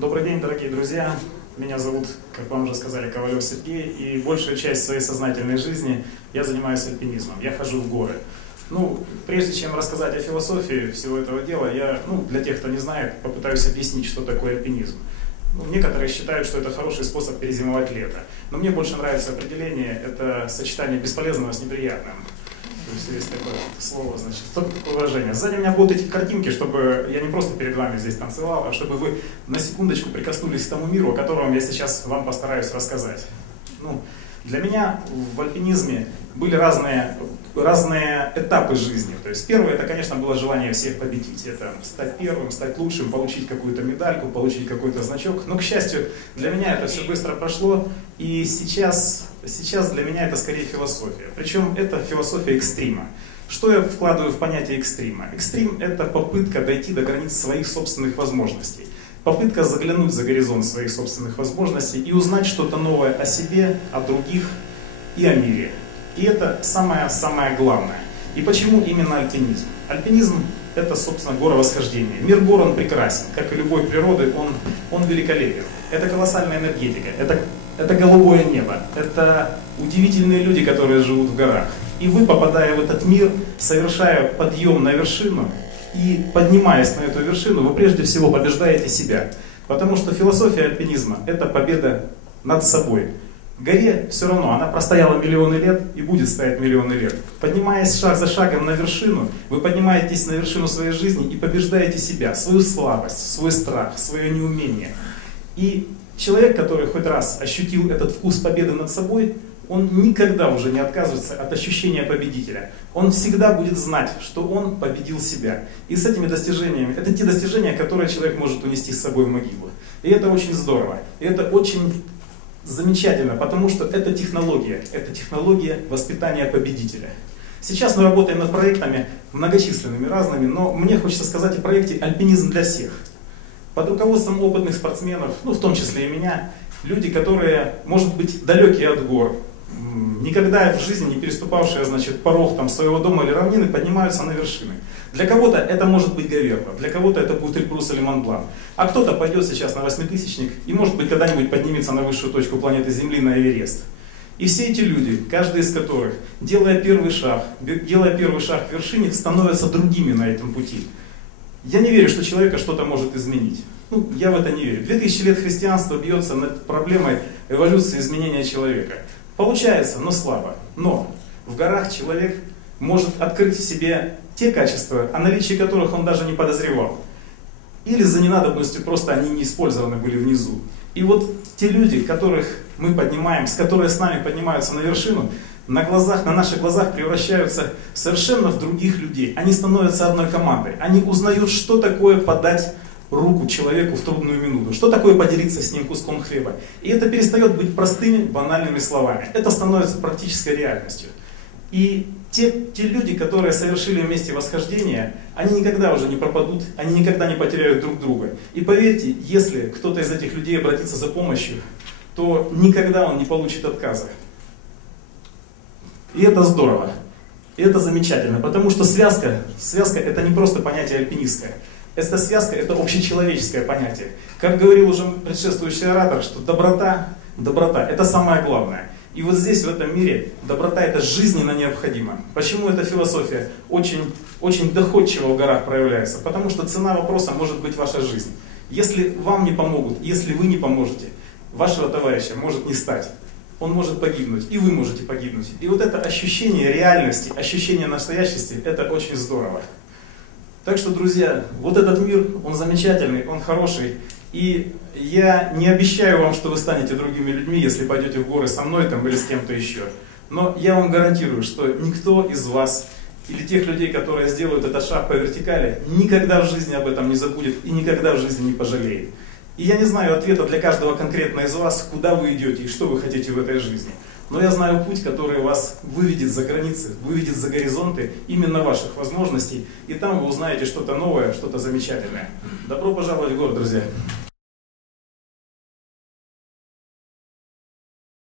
Добрый день, дорогие друзья. Меня зовут, как вам уже сказали, Ковалев Сергей. И большую часть своей сознательной жизни я занимаюсь альпинизмом. Я хожу в горы. Прежде чем рассказать о философии всего этого дела, я, для тех, кто не знает, попытаюсь объяснить, что такое альпинизм. Некоторые считают, что это хороший способ перезимовать лето. Но мне больше нравится определение, это сочетание бесполезного с неприятным. То есть такое слово, значит, такое выражение. Сзади меня будут эти картинки, чтобы я не просто перед вами здесь танцевал, а чтобы вы на секундочку прикоснулись к тому миру, о котором я сейчас вам постараюсь рассказать. Для меня в альпинизме были разные этапы жизни. То есть первое, это, конечно, было желание всех победить. Это стать первым, стать лучшим, получить какую-то медальку, получить какой-то значок. Но, к счастью, для меня это все быстро прошло. И сейчас для меня это скорее философия. Причем это философия экстрима. Что я вкладываю в понятие экстрима? Экстрим – это попытка дойти до границ своих собственных возможностей. Попытка заглянуть за горизонт своих собственных возможностей и узнать что-то новое о себе, о других и о мире. И это самое главное. И почему именно альпинизм? Альпинизм – это, собственно, горовосхождение. Мир гор, он прекрасен. Как и любой природы, он великолепен. Это колоссальная энергетика, это голубое небо, это удивительные люди, которые живут в горах. И вы, попадая в этот мир, совершая подъем на вершину, и поднимаясь на эту вершину, вы прежде всего побеждаете себя. Потому что философия альпинизма – это победа над собой. Горе все равно, она простояла миллионы лет и будет стоять миллионы лет. Поднимаясь шаг за шагом на вершину, вы поднимаетесь на вершину своей жизни и побеждаете себя, свою слабость, свой страх, свое неумение. И человек, который хоть раз ощутил этот вкус победы над собой, он никогда уже не отказывается от ощущения победителя. Он всегда будет знать, что он победил себя. И с этими достижениями, это те достижения, которые человек может унести с собой в могилу. И это очень здорово. И это очень замечательно, потому что это технология воспитания победителя. Сейчас мы работаем над проектами многочисленными, разными, но мне хочется сказать о проекте «Альпинизм для всех». Под руководством опытных спортсменов, в том числе и меня, люди, которые, может быть, далекие от гор, никогда в жизни не переступавшие, порог своего дома или равнины, поднимаются на вершины. Для кого-то это может быть Гаверна, для кого-то это будет Эльбрус или Монблан. А кто-то пойдет сейчас на 8000-ник и, может быть, когда-нибудь поднимется на высшую точку планеты Земли, на Эверест. И все эти люди, каждый из которых, делая первый шаг к вершине, становятся другими на этом пути. Я не верю, что человека что-то может изменить. Я в это не верю. 2000 лет христианства бьется над проблемой эволюции изменения человека. Получается, но слабо. Но в горах человек может открыть в себе те качества, о наличии которых он даже не подозревал. Или за ненадобностью просто они не использованы были внизу. И вот те люди, которых мы поднимаем, которые с нами поднимаются на вершину, на наших глазах превращаются совершенно в других людей. Они становятся одной командой. Они узнают, что такое подать руку человеку в трудную минуту. Что такое поделиться с ним куском хлеба. И это перестает быть простыми, банальными словами. Это становится практической реальностью. И те люди, которые совершили вместе восхождение, они никогда уже не пропадут, они никогда не потеряют друг друга. И поверьте, если кто-то из этих людей обратится за помощью, то никогда он не получит отказа. И это здорово. И это замечательно, потому что связка это не просто понятие альпинистское. Эта связка это общечеловеческое понятие. Как говорил уже предшествующий оратор, что доброта это самое главное. И вот здесь, в этом мире, доброта это жизненно необходимо. Почему эта философия очень доходчиво в горах проявляется? Потому что цена вопроса может быть ваша жизнь. Если вам не помогут, если вы не поможете, вашего товарища может не стать. Он может погибнуть, и вы можете погибнуть. И вот это ощущение реальности, ощущение настоящести, это очень здорово. Так что, друзья, вот этот мир, он замечательный, он хороший. И я не обещаю вам, что вы станете другими людьми, если пойдете в горы со мной или с кем-то еще. Но я вам гарантирую, что никто из вас, или тех людей, которые сделают этот шаг по вертикали, никогда в жизни об этом не забудет и никогда в жизни не пожалеет. И я не знаю ответа для каждого конкретно из вас, куда вы идете и что вы хотите в этой жизни. Но я знаю путь, который вас выведет за границы, выведет за горизонты именно ваших возможностей. И там вы узнаете что-то новое, что-то замечательное. Добро пожаловать в город, друзья!